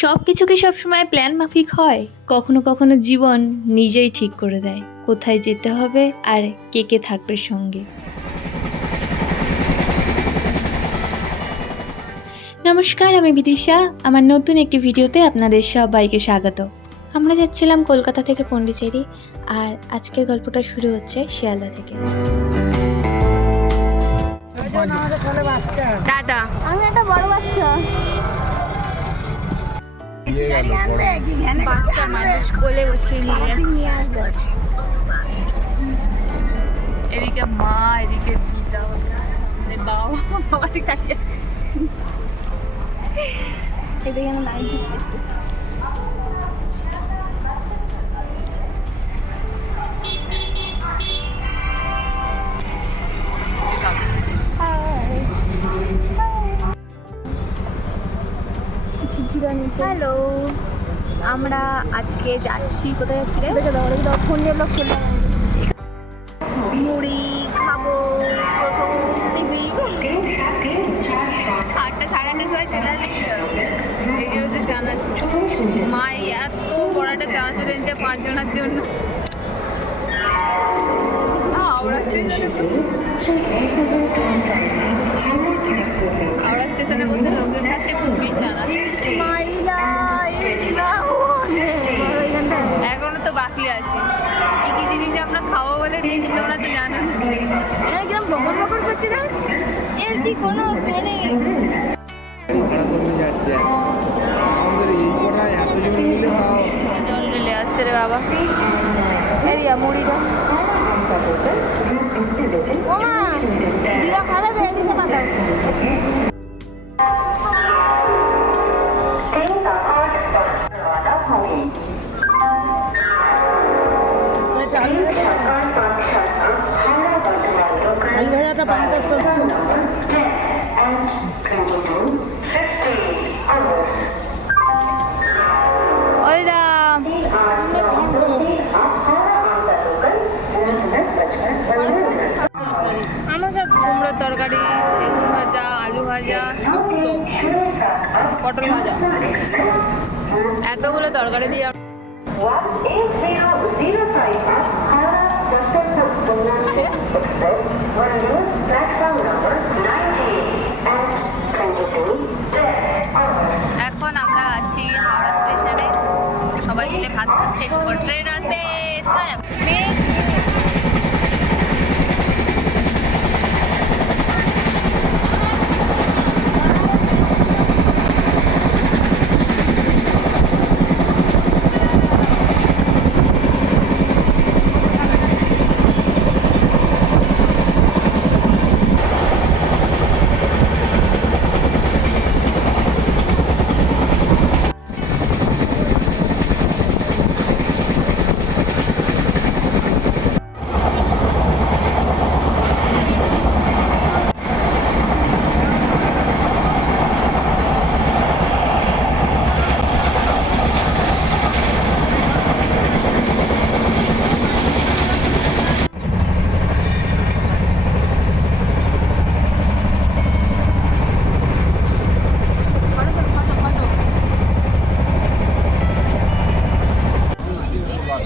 সব কিছু কি সবসময় প্ল্যান মাফিক হয়। কখনো কখনো জীবন নিজেই ঠিক করে দেয়, কোথায় যেতে হবে আর কে কে থাকবে সঙ্গে। নমস্কার, আমি বিদিশা। আমার নতুন একটি ভিডিওতে আপনাদের সবাইকে স্বাগত। আমরা যাচ্ছিলাম কলকাতা থেকে পন্ডিচেরি আর আজকের গল্পটা শুরু হচ্ছে শিয়ালদা থেকে। টাটা বাচ্চা মানুষ কোলে বসিয়ে নিয়ে এদিকে মা এদিকে দিদা। বাবা বাবাটি কাটিয়ে এটা কেন লাইট হ্যালো আমরা আজকে যাচ্ছি। কোথায় যাচ্ছি রে? দেখে দাও দেখে দাও ফোন নিয়ে ব্লগ চলে মুড়ি খাব প্রথম টিফিন আটটা সাড়ে আটটার সময় চলে আসলে এই যে হচ্ছে চানাচুর মা এত বড় একটা চানাচুর এনেছে পাঁচজনের জন্য। হাওড়া স্টেশনে বসে। হাওড়া স্টেশনে বসে লোকজন খাচ্ছে চানাচুর এখনও তো বাকি আছে। কি কি জিনিস আমরা খাব বলে দিয়েছি তোমরা তো জানো। কিরম বকর বকর করছে না এর কি কোনো মানে যাচ্ছে আমাদের এই কটায় এতজন মিলে তাও জল ঢেলে আসছে রে বাবা। এরিয়া মুড়িটা। আলু ভাজাটা পঞ্চাশশো ওই তরকারি, বেগুন ভাজা, আলু ভাজা, শুক্তো, পটল ভাজা। এতগুলো তরকারি দিয়ে এখন আমরা আছি হাওড়া স্টেশনে। সবাই মিলে ভাত খাচ্ছি। ট্রেন আসবে ট্রেন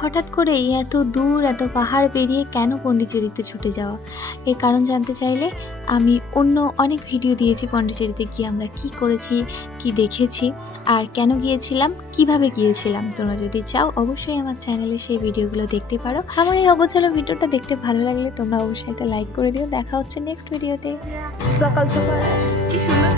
হঠাৎ করেই এত দূর, এত পাহাড় পেরিয়ে কেন পন্ডিচেরিতে ছুটে যাওয়া? এর কারণ জানতে চাইলে আমি অন্য অনেক ভিডিও দিয়েছি পন্ডিচেরিতে গিয়ে আমরা কি করেছি, কি দেখেছি আর কেন গিয়েছিলাম, কীভাবে গিয়েছিলাম। তোমরা যদি চাও অবশ্যই আমার চ্যানেলে সেই ভিডিওগুলো দেখতে পারো। আমার এই অগোছালো ভিডিওটা দেখতে ভালো লাগলে তোমরা অবশ্যই একটা লাইক করে দিও। দেখা হচ্ছে নেক্সট ভিডিওতে। সকাল সকাল। কি সুন্দর।